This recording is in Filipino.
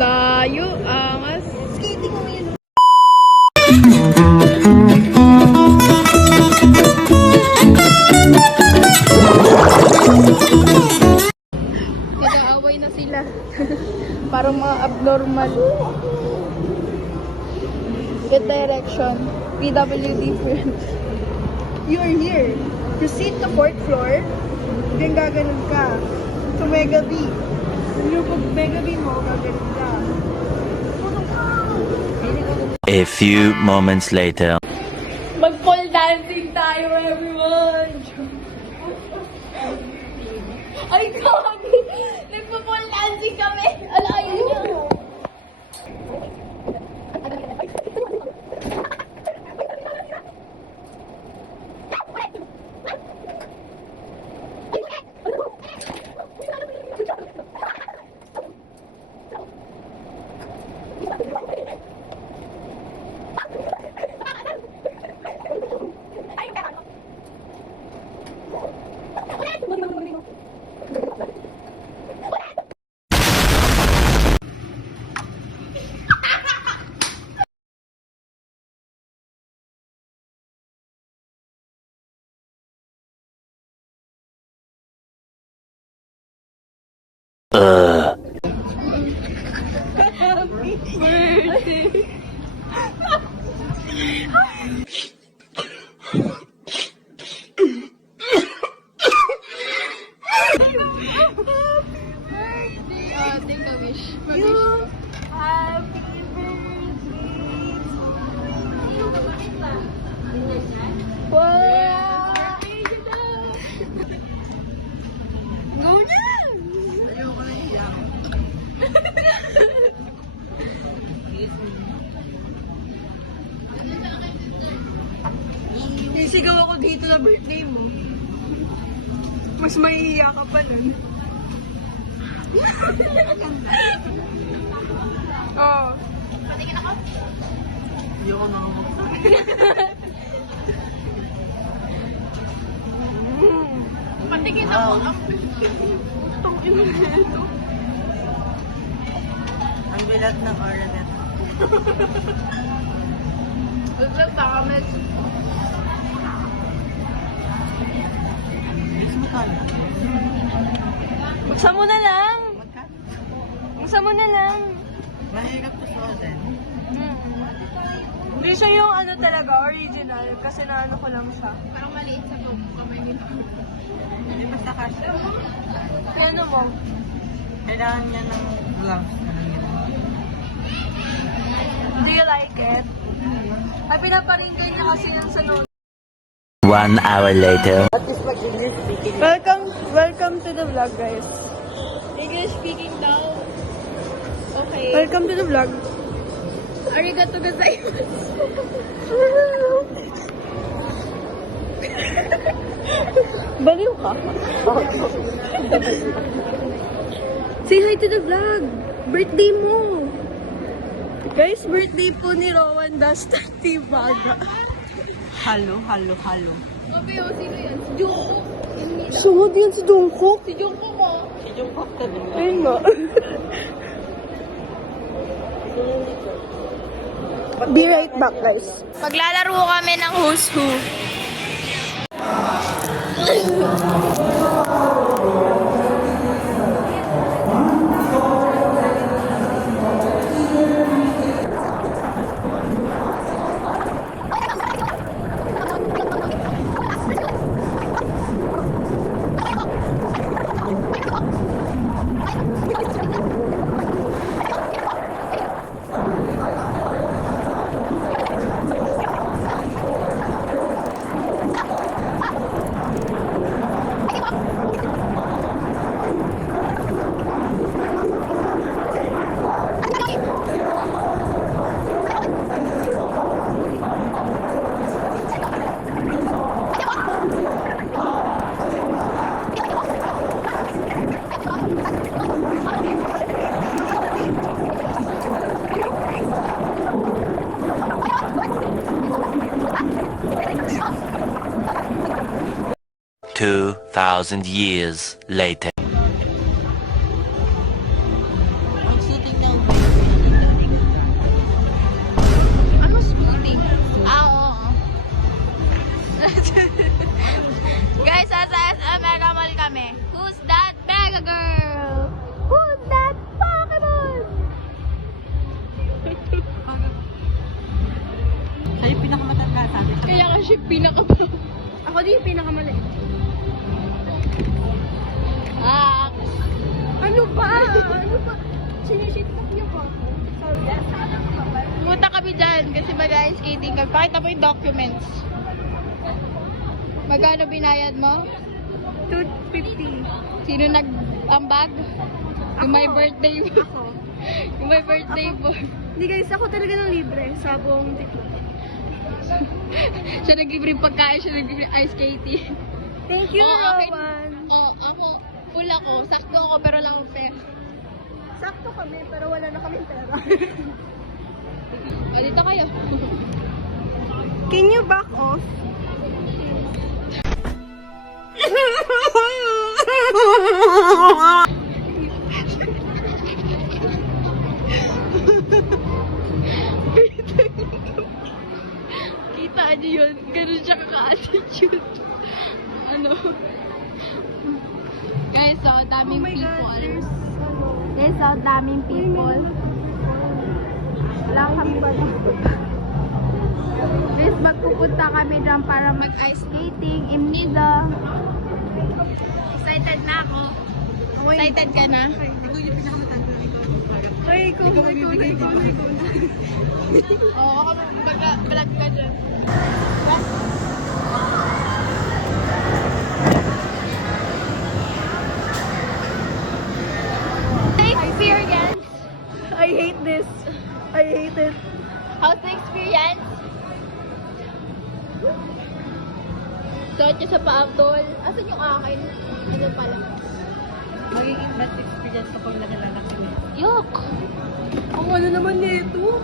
Layo, angas. Skating mo yun. Nag-aaway na sila. Parang mga abnormal. Get direction. PWD friend. You're here. Proceed to 4th floor. Then gaganon ka. To Mega B. Yung pag Mega B mo, gaganon ka. A few moments later. Mag-pole dancing tayo, everyone! Ay, kagi! Nagpo-pole dancing kami! Alayo niyo! Take a wish. Mag-wish. Happy birthday! Wow! Go na! Ayoko na iyak. Sisigaw ako dito na birthday mo. Mas maiiyak ka pa nun. Oo. Patingin ako. Ayoko na ako. Patingin ako. Itong ino nito. Ang bilat ng aura nito. Biglang takamit. Buksan mo na lang. Buksan mo na lang. Mahirap to suotin. Hindi siya yung ano talaga, original. Kasi naano ko lang siya. Parang maliit sa kamay nito. Hindi basta kasya. Kaya ano mo? Kailangan niya ng gloves na lang yun. Do you like it? Ay, pinaparinggan niya kasi yan sa note. 1 hour later. At least pag-English speaking. Welcome to the vlog, guys. English speaking daw. Okay. Welcome to the vlog. Arigato gozaimasu. Baliw ka? Say hi to the vlog. Birthday mo. Guys, birthday po ni Rowan Dastar Tibaga. Halo, halo, halo. Okay, o sino yan? Si Jungkook. Sumod yan si Jungkook. Si Jungkook mo. Si Jungkook ka din. Ayun nga. Be right back, guys. Maglalaro kami ng Who's Who. $2,000 years later. Ang sitting ng dyan kasi mag-ice skating ka. Pakita mo yung documents. Magkano binayad mo? 250. Sino nag-ambag? Yung may birthday mo. Ako. Yung may birthday mo. Hindi guys, ako talaga ng libre sa buong tito. Siya nag-libre pagkain, siya nag-libre ice skating. Thank you, akin- Rowan. ako, full ako. Sakto ako pero lang fair. Sakto kami, pero wala na kaming pera. O, dito kayo. Can you back off? Kita niyo yun. Ganun siya kaka-attitude. Ano? Guys, so, daming people. there's Guys, so, daming people. Wala kami ba? Guys, magpupunta kami dyan para mag-ice skating. Imnida. Excited na ako. Excited ka na? Ay, ikaw. Oo, ako vlog ka dyan. Experience. I hate this. I hate it. How's the experience? Suot niyo sa paabdol. Asan yung akin? Ano pala? Magiging best experience kapag nakilala ka. Yok! Ang ano naman nito?